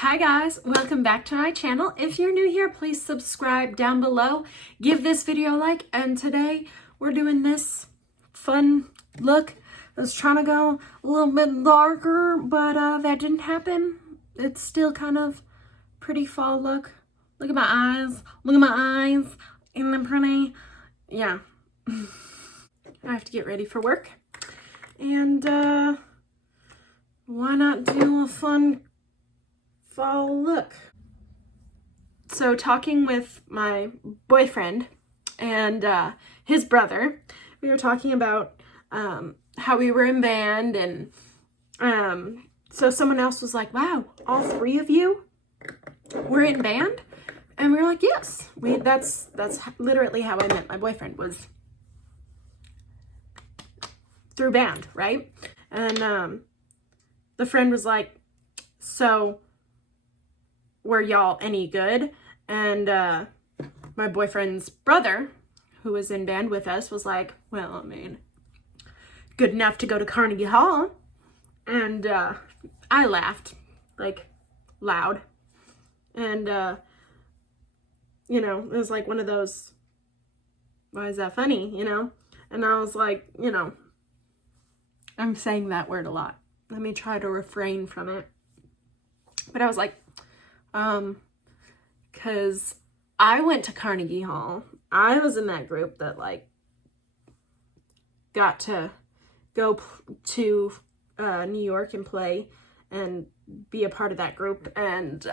Hi guys, welcome back to my channel. If you're new here, please subscribe down below. Give this video a like, and today we're doing this fun look. I was trying to go a little bit darker, but that didn't happen. It's still kind of pretty fall look. Look at my eyes. Look at my eyes. Isn't that pretty? Yeah. I have to get ready for work. And why not do a fun fall look? So talking with my boyfriend and his brother, we were talking about how we were in band, and so someone else was like, wow, all three of you were in band? And we were like, yes. That's literally how I met my boyfriend, was through band, right? And the friend was like, so were y'all any good? And my boyfriend's brother, who was in band with us, was like, well, I mean, good enough to go to Carnegie Hall. And I laughed, like, loud. And you know, it was like one of those, why is that funny, you know? And I was like, you know, I'm saying that word a lot. Let me try to refrain from it. But I was like, because I went to Carnegie Hall. I was in that group that, like, got to go to New York and play and be a part of that group. And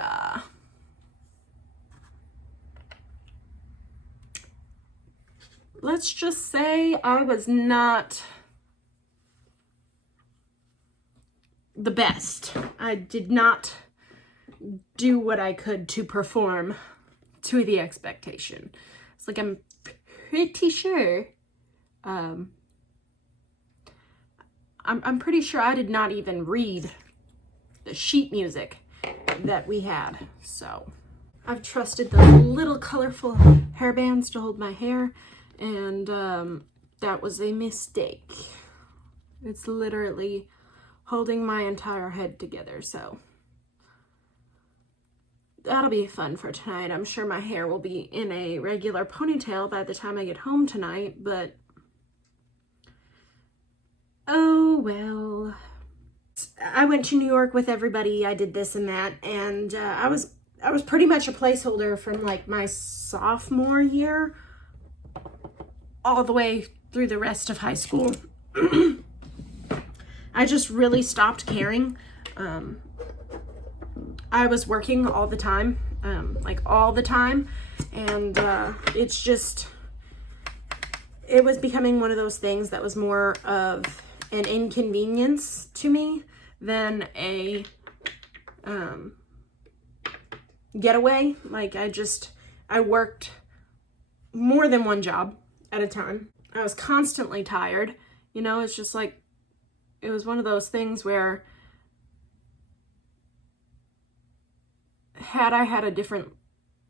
let's just say I was not the best. I did not do what I could to perform to the expectation. It's like, I'm pretty sure, I'm pretty sure I did not even read the sheet music that we had. So I've trusted those little colorful hairbands to hold my hair, and that was a mistake. It's literally holding my entire head together, so that'll be fun for tonight. I'm sure my hair will be in a regular ponytail by the time I get home tonight, but oh well. I went to New York with everybody. I did this and that, and I was pretty much a placeholder from like my sophomore year all the way through the rest of high school. I just really stopped caring. I was working all the time, like all the time, and it's just, it was becoming one of those things that was more of an inconvenience to me than a getaway. Like, I worked more than one job at a time. I was constantly tired, you know. It's just like, it was one of those things where had I had a different,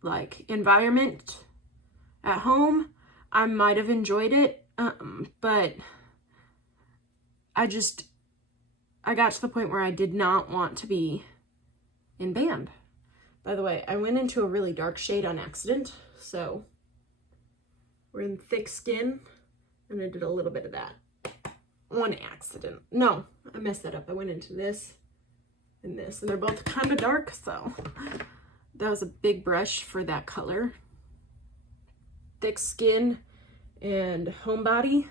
like, environment at home, I might have enjoyed it, but I got to the point where I did not want to be in band. By the way, I went into a really dark shade on accident, so we're in thick skin, and I did a little bit of that on accident. No, I messed that up. I went into this and this, and they're both kind of dark, so that was a big brush for that color. Thick skin and homebody.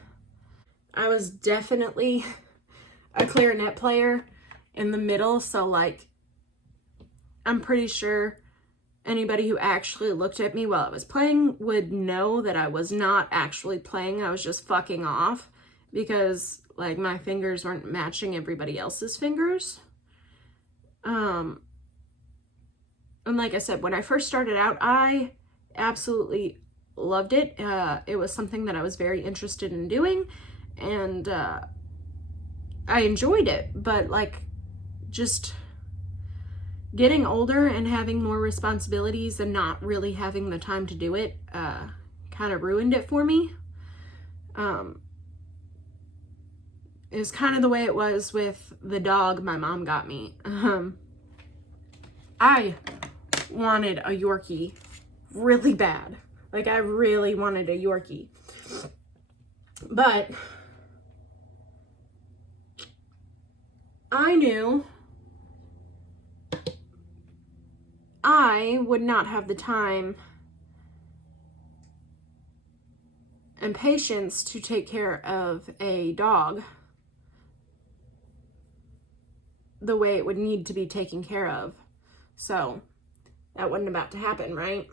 I was definitely a clarinet player in the middle, so like, I'm pretty sure anybody who actually looked at me while I was playing would know that I was not actually playing. I was just fucking off, because like, my fingers weren't matching everybody else's fingers. And like I said, when I first started out, I absolutely loved it. It was something that I was very interested in doing, and I enjoyed it. But like, just getting older and having more responsibilities and not really having the time to do it kind of ruined it for me. It was kind of the way it was with the dog my mom got me. I wanted a Yorkie really bad. Like, I really wanted a Yorkie. But I knew I would not have the time and patience to take care of a dog the way it would need to be taken care of. So that wasn't about to happen, right?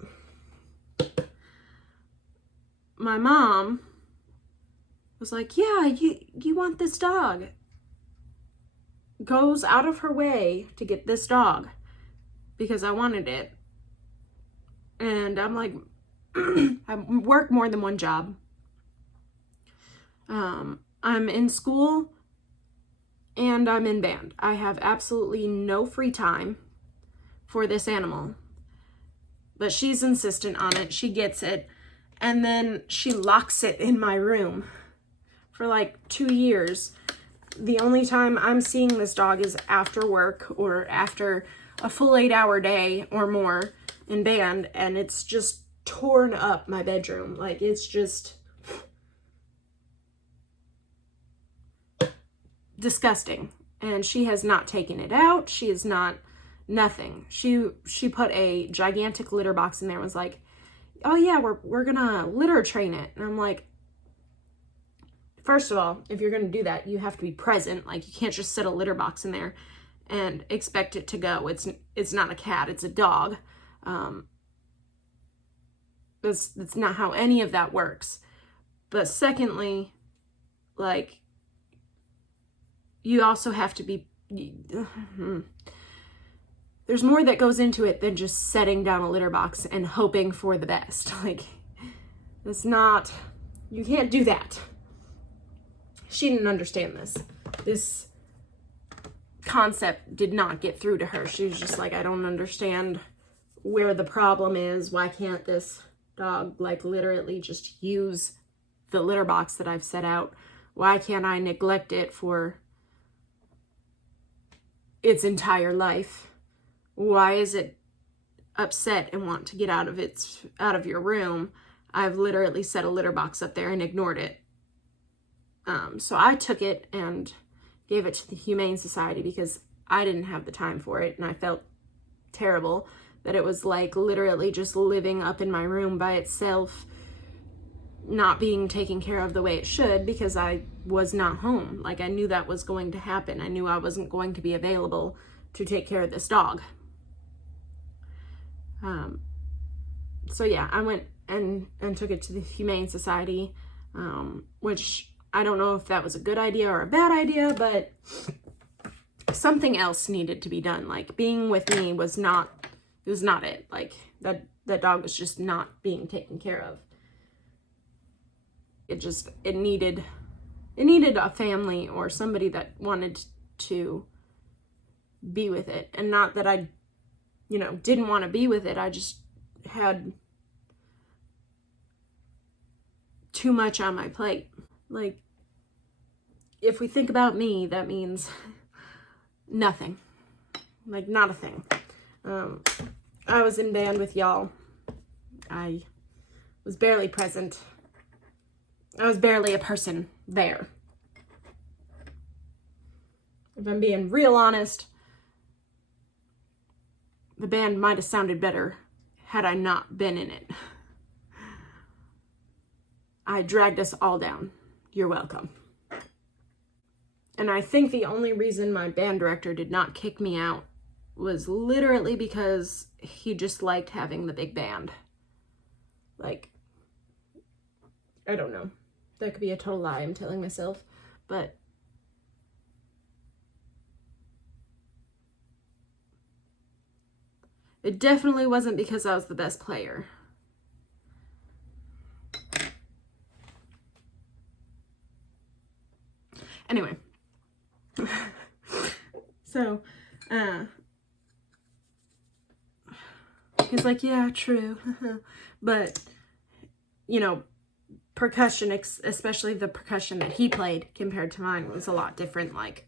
My mom was like, yeah, you want this dog. Goes out of her way to get this dog because I wanted it. And I'm like, I work more than one job. I'm in school and I'm in band. I have absolutely no free time for this animal. But she's insistent on it. She gets it. And then she locks it in my room for like 2 years. The only time I'm seeing this dog is after work or after a full 8-hour day or more in band. And it's just torn up my bedroom. Like, it's just disgusting. And she has not taken it out. She is not, nothing. She put a gigantic litter box in there and was like, oh yeah, we're gonna litter train it. And I'm like, first of all, if you're gonna do that, you have to be present. Like, you can't just set a litter box in there and expect it to go. It's not a cat, it's a dog. That's not how any of that works. But secondly, like, you also have to be, there's more that goes into it than just setting down a litter box and hoping for the best. Like, it's not, you can't do that. She didn't understand this. This concept did not get through to her. She was just like, I don't understand where the problem is. Why can't this dog, like, literally just use the litter box that I've set out? Why can't I neglect it for its entire life? Why is it upset and want to get out of your room? I've literally set a litter box up there and ignored it. So I took it and gave it to the Humane Society because I didn't have the time for it, and I felt terrible that it was like literally just living up in my room by itself, not being taken care of the way it should because I was not home. Like, I knew that was going to happen. I knew I wasn't going to be available to take care of this dog. So yeah, I went and took it to the Humane Society, which I don't know if that was a good idea or a bad idea, but something else needed to be done. Like, being with me was not it. Like, that dog was just not being taken care of. It needed a family or somebody that wanted to be with it. And not that I, didn't want to be with it. I just had too much on my plate. Like, if we think about me, that means nothing. Like, not a thing. I was in band with y'all. I was barely present. I was barely a person there. If I'm being real honest, the band might have sounded better had I not been in it. I dragged us all down. You're welcome. And I think the only reason my band director did not kick me out was literally because he just liked having the big band. Like, I don't know. That could be a total lie I'm telling myself, but it definitely wasn't because I was the best player. Anyway, so he's like, yeah, true. But, percussion, especially the percussion that he played compared to mine, was a lot different. Like,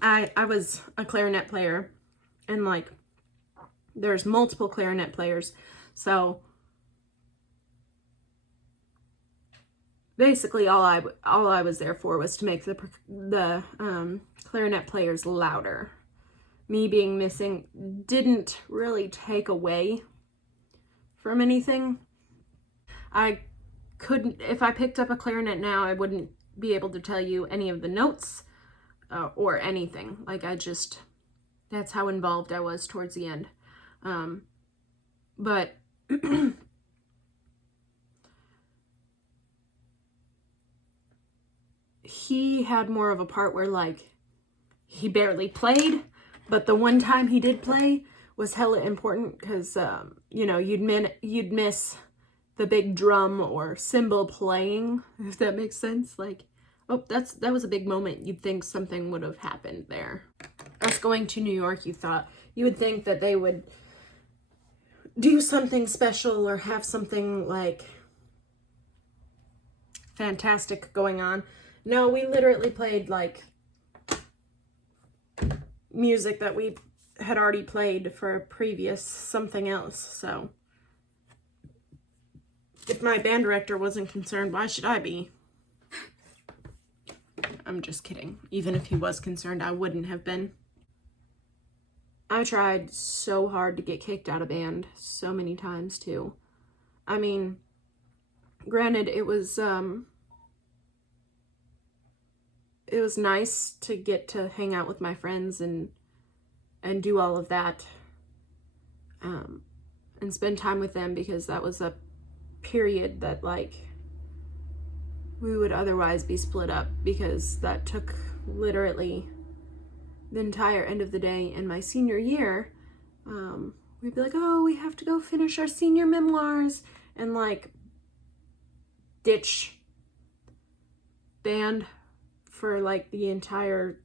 I was a clarinet player, and like there's multiple clarinet players. So basically all I was there for was to make the clarinet players louder. Me being missing didn't really take away from anything. I couldn't, if I picked up a clarinet now, I wouldn't be able to tell you any of the notes or anything. Like that's how involved I was towards the end. But he had more of a part where like he barely played, but the one time he did play was hella important because you know, you'd miss the big drum or cymbal playing, if that makes sense. Like, oh, that was a big moment. You'd think something would have happened there. Us going to New York, you would think that they would do something special or have something like fantastic going on. No, we literally played like music that we had already played for a previous something else. So if my band director wasn't concerned, why should I be? I'm just kidding. Even if he was concerned, I wouldn't have been. I tried so hard to get kicked out of band so many times too. I mean, granted, it was nice to get to hang out with my friends and do all of that, and spend time with them, because that was a period that like we would otherwise be split up, because that took literally the entire end of the day. In my senior year, we'd be like, oh, we have to go finish our senior memoirs, and like ditch band for like the entire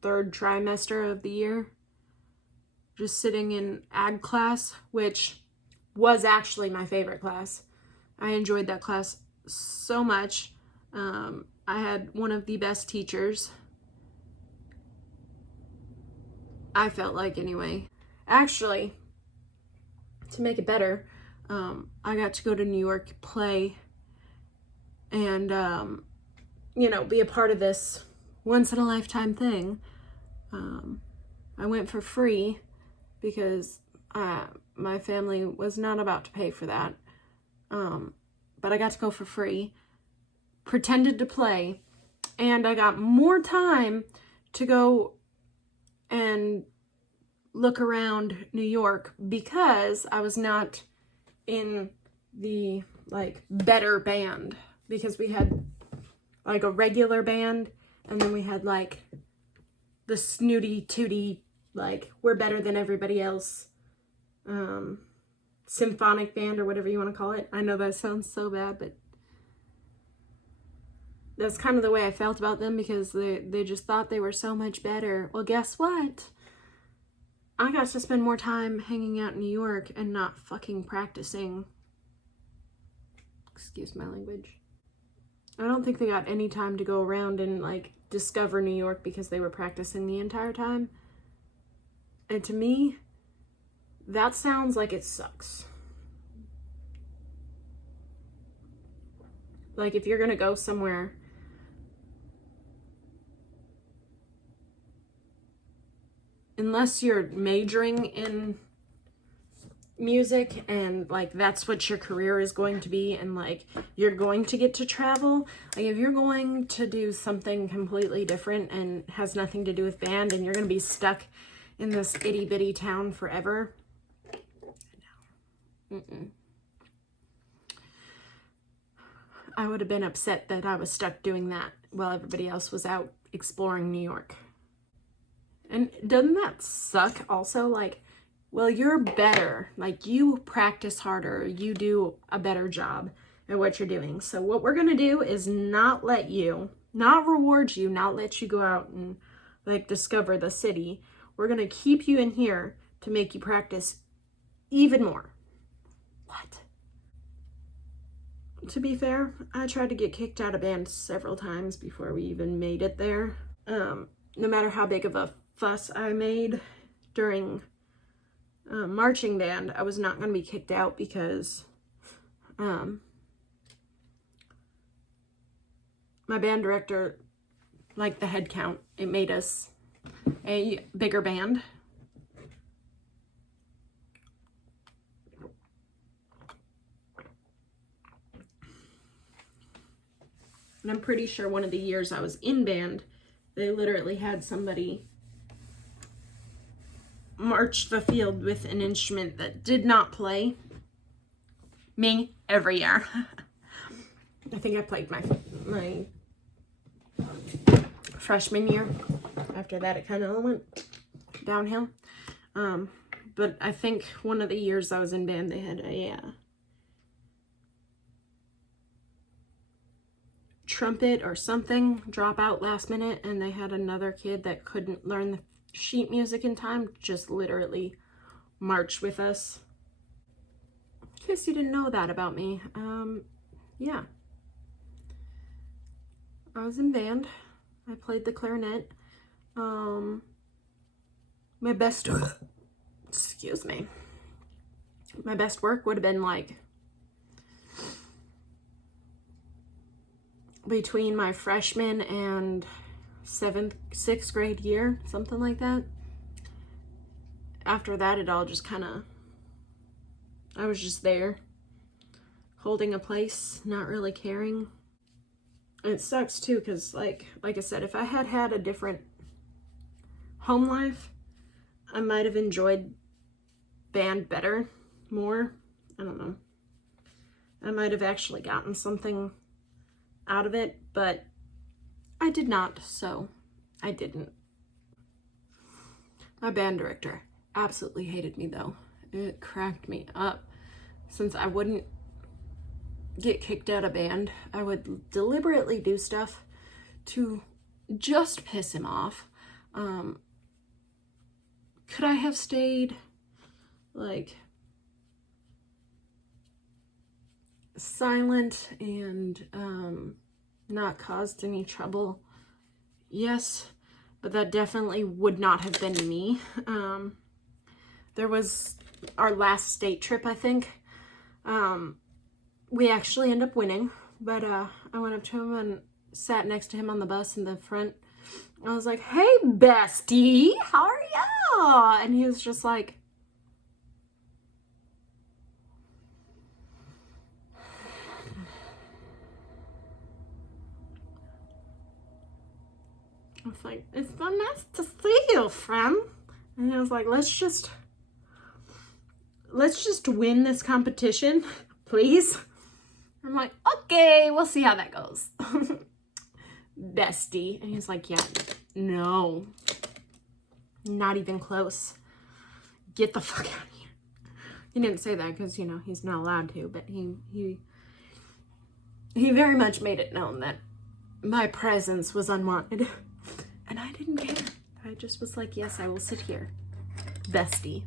third trimester of the year, just sitting in ag class, which was actually my favorite class. I enjoyed that class so much. I had one of the best teachers, I felt like, anyway. Actually, to make it better, I got to go to New York, play, and you know, be a part of this once-in-a-lifetime thing. I went for free because my family was not about to pay for that. But I got to go for free, pretended to play, and I got more time to go and look around New York because I was not in the like better band, because we had like a regular band, and then we had like the snooty tooty, like we're better than everybody else, symphonic band, or whatever you want to call it. I know that sounds so bad, but that's kind of the way I felt about them, because they just thought they were so much better. Well, guess what? I got to spend more time hanging out in New York and not fucking practicing. Excuse my language. I don't think they got any time to go around and like discover New York because they were practicing the entire time. And to me, that sounds like it sucks. Like, if you're gonna go somewhere, unless you're majoring in music and like that's what your career is going to be, and like you're going to get to travel, like if you're going to do something completely different and has nothing to do with band, and you're gonna be stuck in this itty bitty town forever, I would have been upset that I was stuck doing that while everybody else was out exploring New York. And doesn't that suck also? Like, well, you're better. Like, you practice harder. You do a better job at what you're doing. So what we're going to do is not reward you, not let you go out and like discover the city. We're going to keep you in here to make you practice even more. What? To be fair, I tried to get kicked out of band several times before we even made it there. no matter how big of a fuss I made during marching band, I was not going to be kicked out because my band director liked the head count. It made us a bigger band. And I'm pretty sure one of the years I was in band, they literally had somebody march the field with an instrument that did not play. Me, every year. I think I played my freshman year. After that, it kind of went downhill. But I think one of the years I was in band, they had a trumpet or something drop out last minute, and they had another kid that couldn't learn the sheet music in time just literally march with us. In case you didn't know that about me, yeah, I was in band. I played the clarinet. My best work would have been like between my freshman and sixth grade year, something like that. After that, it all just kind of, I was just there, holding a place, not really caring. And it sucks too, because like I said, if I had had a different home life, I might have enjoyed band better, more. I don't know. I might have actually gotten something out of it, but I did not, so I didn't. My band director absolutely hated me though. It cracked me up. Since I wouldn't get kicked out of band, I would deliberately do stuff to just piss him off. Could I have stayed like silent and not caused any trouble? Yes, but that definitely would not have been me. There was our last state trip, I think. We actually ended up winning, but I went up to him and sat next to him on the bus in the front. I was like, "Hey, bestie, how are ya?" And he was just like, I was like, "It's so nice to see you, friend." And he was like, let's just win this competition, please." I'm like, "Okay, we'll see how that goes." Bestie. And he's like, "Yeah, no, not even close. Get the fuck out of here." He didn't say that because, you know, he's not allowed to, but he very much made it known that my presence was unwanted. And I didn't care. I just was like, "Yes, I will sit here, bestie."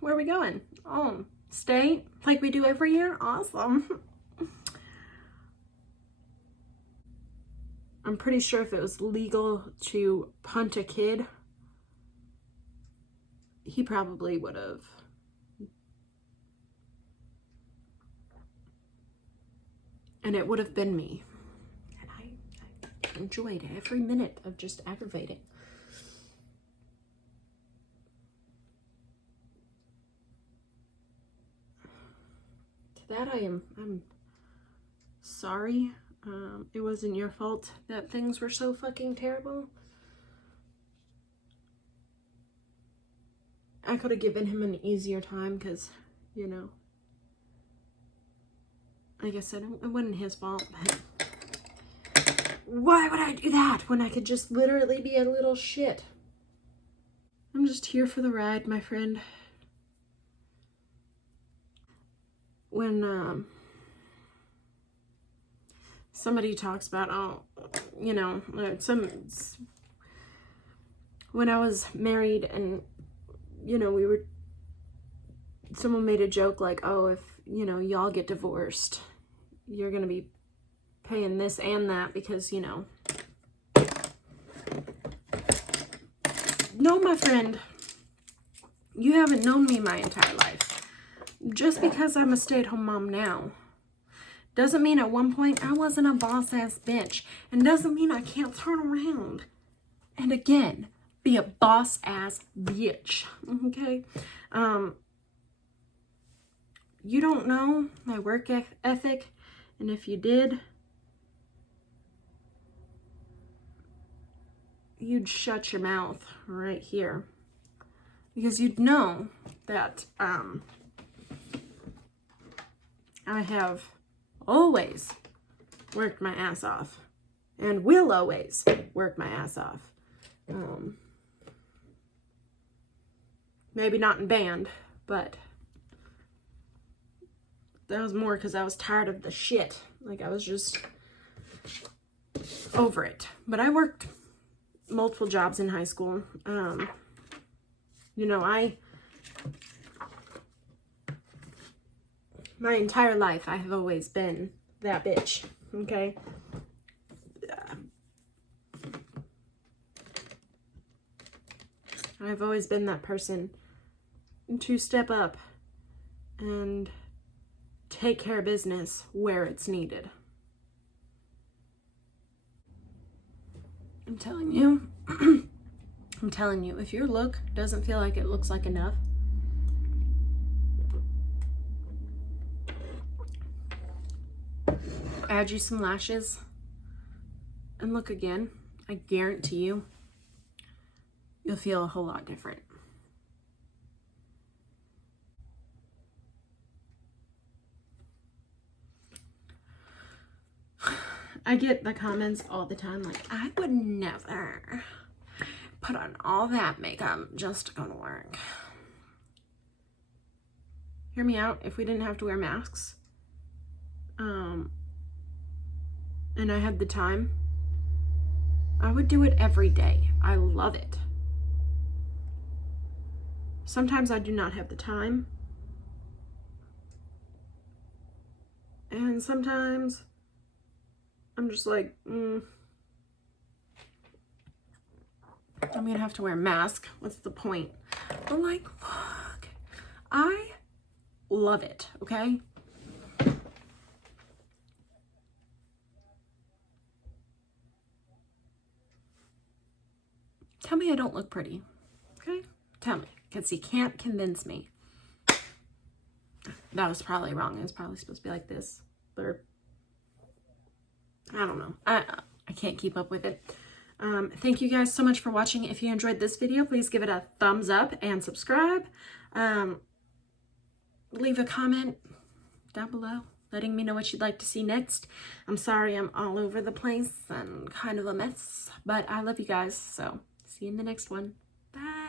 Where are we going? Oh, state? Like we do every year? Awesome. I'm pretty sure if it was legal to punt a kid, he probably would have. And it would have been me. And I enjoyed every minute of just aggravating. To that I'm sorry. It wasn't your fault that things were so fucking terrible. I could have given him an easier time because, you know, like I said, it wasn't his fault. But why would I do that when I could just literally be a little shit? I'm just here for the ride, my friend. When somebody talks about, oh, you know, when I was married and, you know, we were someone made a joke like, oh, if, you know, y'all get divorced, you're gonna be paying this and that because, you know. No, my friend, you haven't known me my entire life. Just because I'm a stay-at-home mom now doesn't mean at one point I wasn't a boss-ass bitch, and doesn't mean I can't turn around and again be a boss-ass bitch, okay? You don't know my work ethic, and if you did, you'd shut your mouth right here, because you'd know that I have always worked my ass off and will always work my ass off. Maybe not in band, but that was more because I was tired of the shit. Like, I was just over it. But I worked multiple jobs in high school. You know, my entire life, I have always been that bitch, okay? I've always been that person to step up and take care of business where it's needed. I'm telling you, I'm telling you, if your look doesn't feel like it looks like enough, add you some lashes and look again. I guarantee you, you'll feel a whole lot different. I get the comments all the time like, I would never put on all that makeup just to go to work. Hear me out. If we didn't have to wear masks, and I had the time, I would do it every day. I love it. Sometimes I do not have the time. And sometimes I'm just like, I'm gonna have to wear a mask. What's the point? But like, look, I love it, okay? Tell me I don't look pretty, okay? Tell me, because you can't convince me. That was probably wrong. It was probably supposed to be like this, or I don't know. I can't keep up with it. Thank you guys so much for watching. If you enjoyed this video, please give it a thumbs up and subscribe. Leave a comment down below letting me know what you'd like to see next. I'm sorry I'm all over the place and kind of a mess, but I love you guys, so see you in the next one. Bye.